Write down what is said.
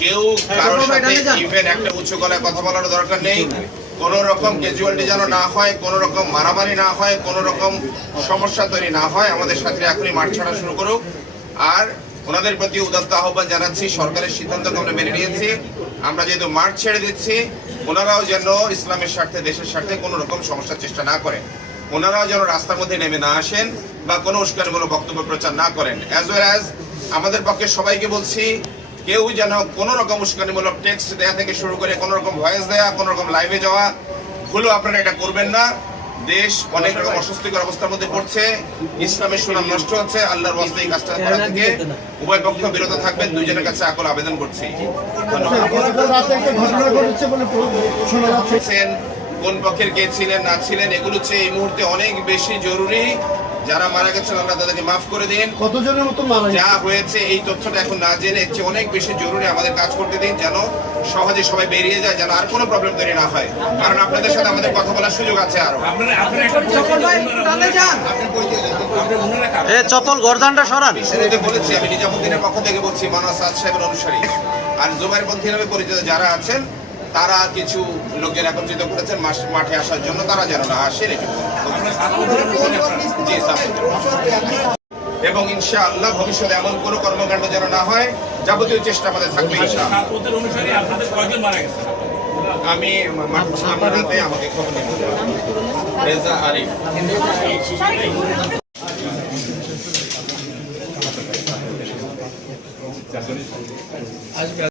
কেউ কারোর সাথে ইভেন একটা উঁচু গলায় কথা বলার দরকার নেই। কোন রকম ক্যাজুয়ালিটি যেন না হয় কোন রকম মারামারি না হয় কোন রকম সমস্যা তৈরি না হয় আমাদের সাথে এখনই মাঠ ছাড়া শুরু করুক। আর ওনাদের প্রতি উদাত্ত আহ্বান জানাচ্ছি সরকারের সিদ্ধান্তকে আমরা মেনে নিয়েছি। আমরা যেহেতু মাঠ ছেড়ে দিচ্ছি ওনারাও যেন ইসলামের স্বার্থে দেশের স্বার্থে কোনো রকম সমস্যার চেষ্টা না করেন। ওনারাও যেন রাস্তার মধ্যে নেমে না আসেন বা কোনো উস্কানিমূলক বক্তব্য প্রচার না করেন। অ্যাজ ওয়েল অ্যাজ আমাদের পক্ষে সবাইকে বলছি কেউ যেন কোনো রকম উস্কানিমূলক টেক্সট দেয়া থেকে শুরু করে কোনো রকম ভয়েস দেয়া কোনো রকম লাইভে যাওয়া ভুলও আপনারা এটা করবেন না। দেশ অনেক রকম অস্বস্তিকর অবস্থার মধ্যে পড়ছে। ইসলামের সুনাম নষ্ট হচ্ছে। আল্লাহর ওয়াস্তে এই কাজটা করা থেকে উভয় পক্ষ বিরত থাকবেন। দুইজনের কাছে আকল আবেদন করছি। ধন্যবাদ। কোন পক্ষের কে ছিলেন না ছিলেন এগুলো হচ্ছে এই মুহূর্তে অনেক বেশি জরুরি। যারা মারা গেছেন আল্লাহ তাদেরকে মাফ করে দিন। কতজনের মতো মারা যা হয়েছে এই তথ্যটা এখন না জেনে এর চেয়ে অনেক বেশি জরুরি আমাদের কাজ করতে দিন যেন সহজে সবাই বেরিয়ে যায় যেন আর কোনো প্রবলেম তৈরি না হয়। কারণ আপনাদের সাথে আমাদের কথা বলার সুযোগ আছে আরও। চপল গরদানটা সরান। আমি বলেছি আমি নিজামুদ্দিনের পক্ষ থেকে বলছি মানা সাদ সাহেবের অনুসারী। আর জুবাইর পন্থী নামে পরিচিত যারা আছেন তারা কিছু লোকের একত্রিত করেছেন মাঠে আসার জন্য, তারা যেন না আসেন। এবং ইনশা আল্লাহ ভবিষ্যতে এমন কোনো কর্মকাণ্ড যেন না হয়, যাবতীয় চেষ্টা আমাদের থাকবে আমি আমাকে